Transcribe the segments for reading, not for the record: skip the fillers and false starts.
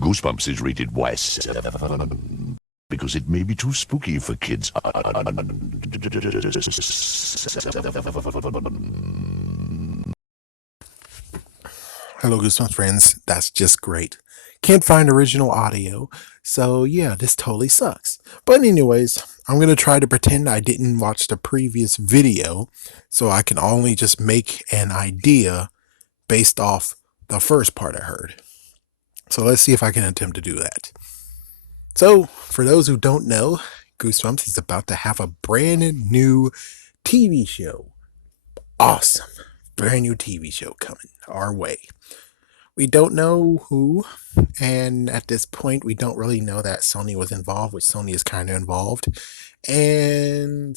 Goosebumps is rated Y because it may be too spooky for kids. Hello, Goosebumps friends. That's just great. Can't find original audio, so yeah, this totally sucks. But anyways, I'm gonna try to pretend I didn't watch the previous video, so I can only just make an idea based off the first part I heard. So let's see if I can attempt to do that. So, for those who don't know, Goosebumps is about to have a brand new TV show. Awesome. Brand new TV show coming our way. We don't know who, and at this point, we don't really know that Sony was involved, which Sony is kind of involved, and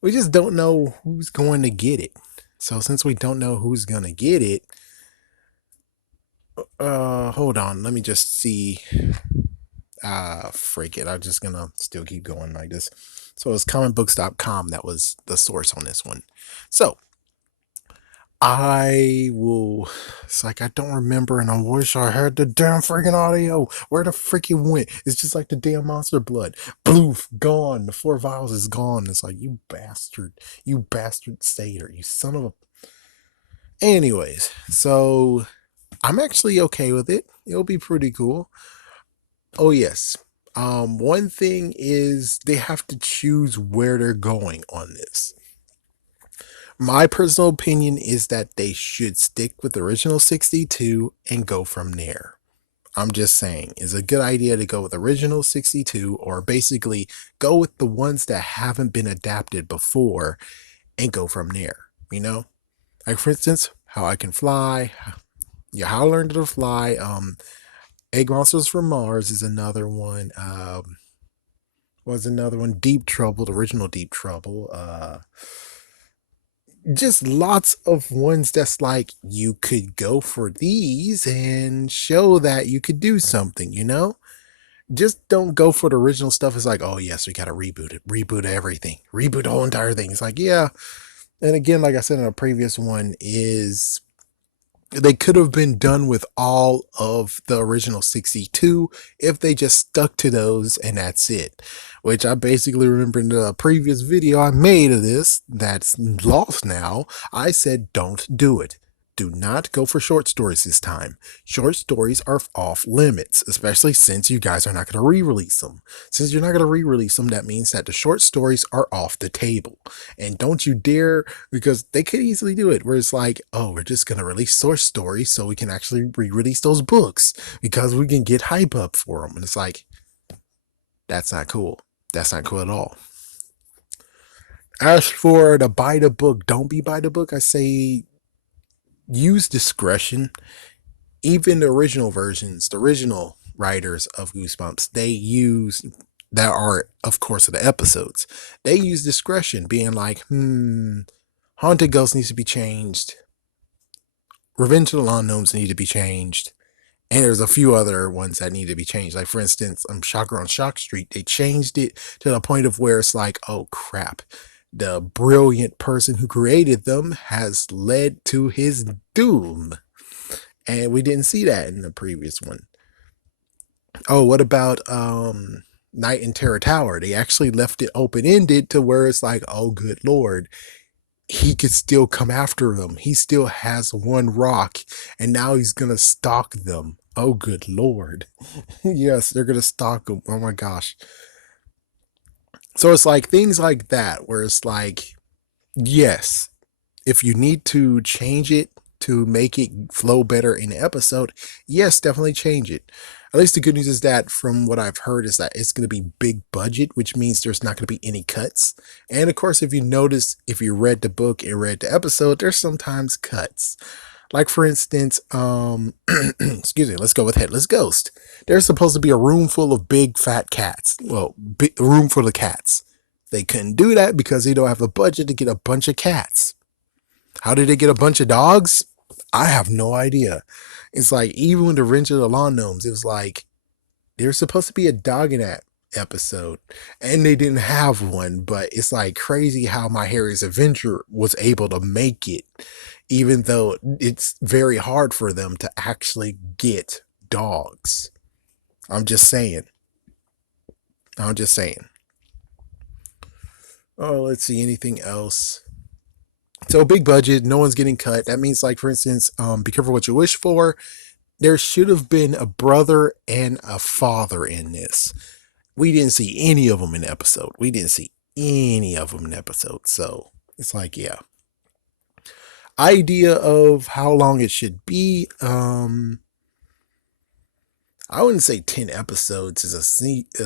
we just don't know who's going to get it. So since we don't know who's going to get it, hold on, let me just see. Freak it, I'm just gonna still keep going like this. So it's comicbooks.com that was the source on this one. So it's like I don't remember, and I wish I had the damn freaking audio. Where the freaking went? It's just like the damn monster blood. Bloof, gone. The 4 vials is gone. It's like, you bastard satyr, you son of a. Anyways, so I'm actually okay with it. It'll be pretty cool. Oh yes. One thing is they have to choose where they're going on this. My personal opinion is that they should stick with the original 62 and go from there. I'm just saying, it's a good idea to go with original 62, or basically go with the ones that haven't been adapted before and go from there, you know? Like for instance, How I Can Fly, yeah, How I Learned to Fly, Egg Monsters from Mars is another one, was another one, Deep Trouble, the original Deep Trouble, just lots of ones that's like, you could go for these and show that you could do something, you know? Just don't go for the original stuff. It's like, oh yes, we gotta reboot it, reboot everything, reboot the whole entire thing. It's like, yeah. And again, like I said in a previous one, is they could have been done with all of the original 62 if they just stuck to those, and that's it. Which I basically remember in the previous video I made of this that's lost now. I said don't do it. Do not go for short stories this time. Short stories are off limits, especially since you guys are not going to re-release them. Since you're not going to re-release them, that means that the short stories are off the table. And don't you dare, because they could easily do it where it's like, oh, we're just going to release source stories so we can actually re-release those books because we can get hype up for them. And it's like, that's not cool. That's not cool at all. As for the buy the book, don't be buy the book, I say use discretion. Even the original versions, the original writers of Goosebumps, they use, that are of course of the episodes, they use discretion, being like, Haunted Ghost needs to be changed, Revenge of the Lawn Gnomes need to be changed, and there's a few other ones that need to be changed. Like for instance, Shocker on Shock Street, they changed it to the point of where it's like, oh crap, the brilliant person who created them has led to his doom. And we didn't see that in the previous one. Oh, what about Night in Terror Tower? They actually left it open-ended to where it's like, oh good lord, he could still come after them. He still has one rock, and now he's gonna stalk them. Oh good lord. Yes, they're gonna stalk him. Oh my gosh. So it's like things like that where it's like, yes, if you need to change it to make it flow better in the episode, yes, definitely change it. At least the good news is that from what I've heard is that it's going to be big budget, which means there's not going to be any cuts. And of course, if you notice, if you read the book and read the episode, there's sometimes cuts. Like for instance, excuse me, let's go with Headless Ghost. There's supposed to be a room full of big fat cats. Well, a room full of cats. They couldn't do that because they don't have the budget to get a bunch of cats. How did they get a bunch of dogs? I have no idea. It's like, even with the Revenge of the Lawn Gnomes, it was like, there's supposed to be a dog in that episode, and they didn't have one. But it's like crazy how My Harry's Adventure was able to make it, even though it's very hard for them to actually get dogs. I'm just saying. I'm just saying. Oh, let's see. Anything else? So big budget, no one's getting cut. That means, like, for instance, be careful what you wish for. There should have been a brother and a father in this. We didn't see any of them in the episode. We didn't see any of them in the episode. So it's like, yeah. Idea of how long it should be. I wouldn't say 10 episodes is a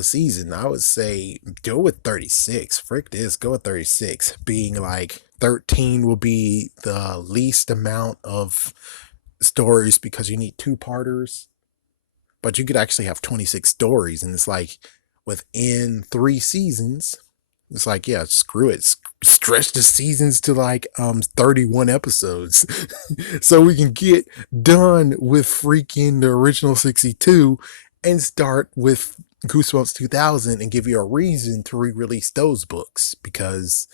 season. I would say go with 36. Frick this, go with 36. Being like 13 will be the least amount of stories because you need two parters. But you could actually have 26 stories, and it's like within 3 seasons, it's like, yeah, screw it. Stretch the seasons to like 31 episodes so we can get done with freaking the original 62 and start with Goosebumps 2000 and give you a reason to re-release those books, because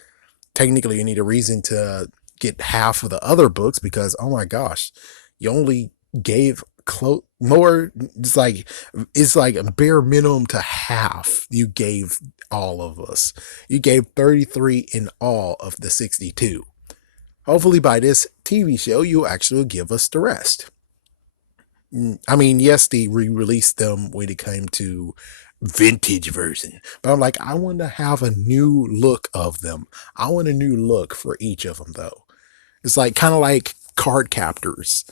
technically you need a reason to get half of the other books, because oh my gosh, you only gave more. It's like a bare minimum to half you gave all of us. You gave 33 in all of the 62. Hopefully by this TV show you actually give us the rest. I mean, yes, they re-released them when it came to vintage version, but I'm like, I want to have a new look of them. I want a new look for each of them though. It's like kind of like card captors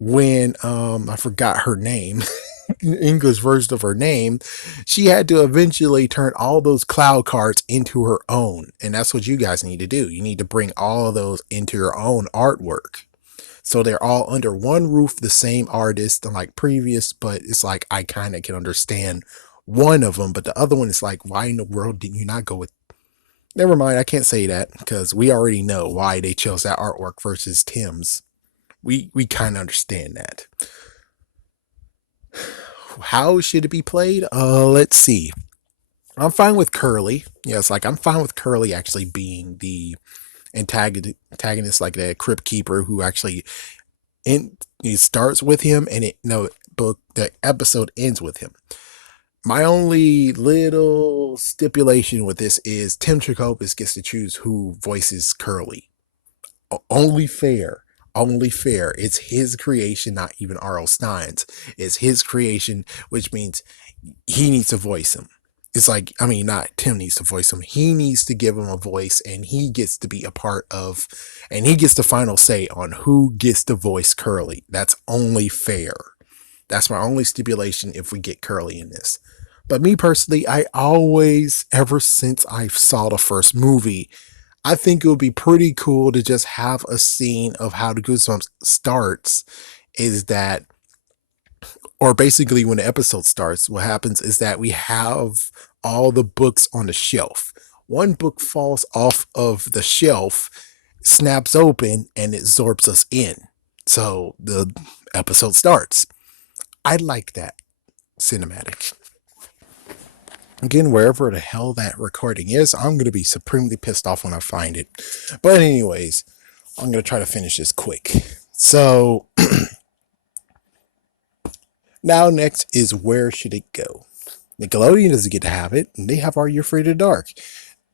when I forgot her name, English version of her name, she had to eventually turn all those cloud cards into her own. And that's what you guys need to do. You need to bring all of those into your own artwork. So they're all under one roof, the same artist, unlike previous, but it's like I kind of can understand one of them, but the other one is like, why in the world didn't you not go with? Never mind, I can't say that because we already know why they chose that artwork versus Tim's. We kind of understand that. How should it be played? Let's see. I'm fine with Curly. Yes, like I'm fine with Curly actually being the antagonist, like the crypt keeper who actually it starts with him and the episode ends with him. My only little stipulation with this is Tim Tracopis gets to choose who voices Curly. Only fair. Only fair. It's his creation, not even R.L. Stein's. It's his creation, which means he needs to voice him. It's like, I mean, not Tim needs to voice him. He needs to give him a voice, and he gets to be a part of, and he gets the final say on who gets to voice Curly. That's only fair. That's my only stipulation if we get Curly in this. But me personally, I always, ever since I saw the first movie, I think it would be pretty cool to just have a scene of how the Goosebumps starts. Is that, or basically when the episode starts, what happens is that we have all the books on the shelf. One book falls off of the shelf, snaps open, and it absorbs us in. So the episode starts. I like that cinematic. Again, wherever the hell that recording is, I'm going to be supremely pissed off when I find it. But anyways, I'm going to try to finish this quick. So now next is where should it go? Nickelodeon doesn't get to have it, and they have Are You Afraid of the Dark?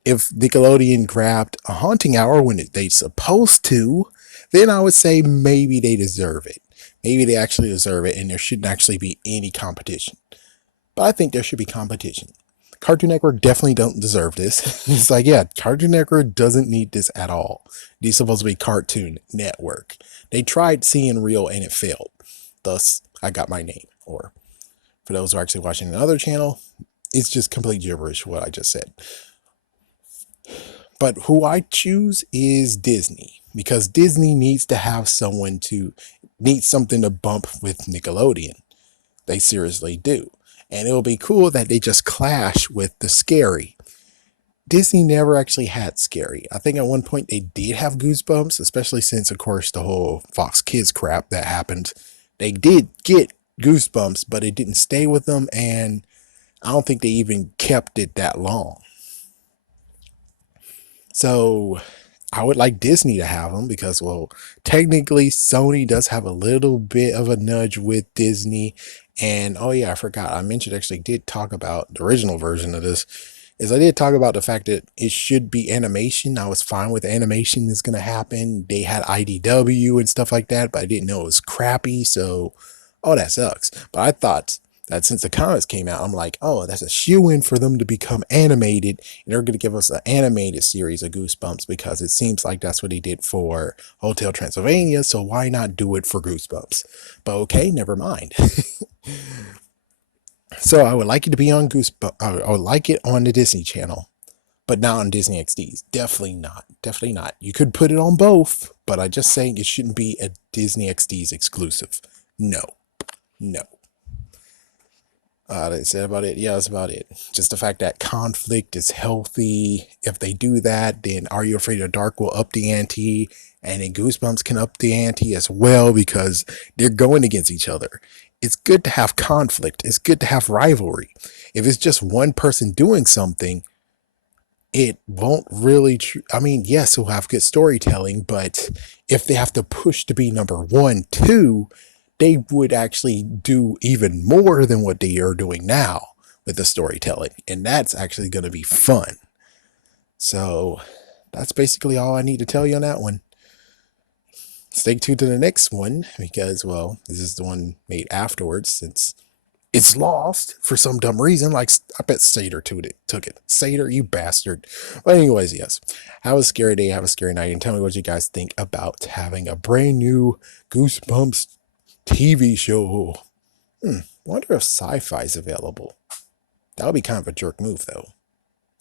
If Nickelodeon grabbed a haunting hour when they supposed to, then I would say maybe they deserve it. Maybe they actually deserve it, and there shouldn't actually be any competition. But I think there should be competition. Cartoon Network definitely don't deserve this. It's like, yeah, Cartoon Network doesn't need this at all. These supposed to be Cartoon Network. They tried seeing real and it failed. Thus, I got my name. Or for those who are actually watching another channel, it's just complete gibberish what I just said. But who I choose is Disney, because Disney needs to have needs something to bump with Nickelodeon. They seriously do. And it'll be cool that they just clash with the scary. Disney never actually had scary. I think at one point they did have Goosebumps, especially since, of course, the whole Fox Kids crap that happened. They did get Goosebumps, but it didn't stay with them, and I don't think they even kept it that long. So I would like Disney to have them because, well, technically Sony does have a little bit of a nudge with Disney. And oh yeah, I forgot. I mentioned actually did talk about the original version of this. Is I did talk about the fact that it should be animation. I was fine with animation is going to happen. They had IDW and stuff like that, but I didn't know it was crappy. So, oh, that sucks. But I thought that since the comics came out, I'm like, oh, that's a shoe-in for them to become animated. And they're going to give us an animated series of Goosebumps because it seems like that's what they did for Hotel Transylvania. So why not do it for Goosebumps? But okay, never mind. So I would like it to be on Goosebumps. I would like it on the Disney Channel, but not on Disney XDs. Definitely not. Definitely not. You could put it on both, but I just saying it shouldn't be a Disney XDs exclusive. No, no. They said about it. Yeah, that's about it. Just the fact that conflict is healthy. If they do that, then Are You Afraid of Dark will up the ante, and then Goosebumps can up the ante as well because they're going against each other. It's good to have conflict. It's good to have rivalry. If it's just one person doing something, it won't really. I mean, yes, we'll have good storytelling, but if they have to push to be number one, two, they would actually do even more than what they are doing now with the storytelling. And that's actually going to be fun. So that's basically all I need to tell you on that one. Stay tuned to the next one because, well, this is the one made afterwards since it's lost for some dumb reason. Like, I bet Seder took it. Seder, you bastard. But anyways, yes. Have a scary day. Have a scary night. And tell me what you guys think about having a brand new Goosebumps TV show. Wonder if sci-fi is available. That would be kind of a jerk move, though.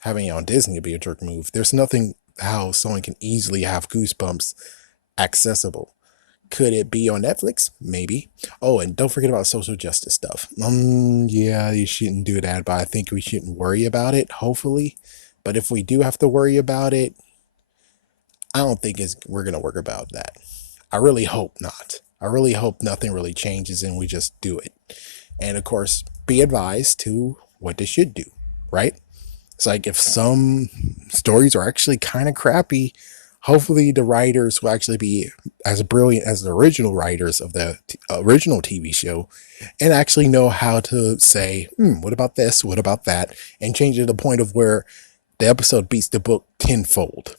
Having it on Disney would be a jerk move. There's nothing how someone can easily have Goosebumps accessible. Could it be on Netflix? Maybe. Oh, and don't forget about social justice stuff. Yeah, you shouldn't do that, but I think we shouldn't worry about it, hopefully. But if we do have to worry about it, I don't think we're going to worry about that. I really hope not. I really hope nothing really changes and we just do it. And of course, be advised to what they should do, right? It's like if some stories are actually kind of crappy, hopefully the writers will actually be as brilliant as the original writers of the original TV show and actually know how to say, what about this? What about that? And change it to the point of where the episode beats the book tenfold.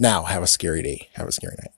Now, have a scary day. Have a scary night.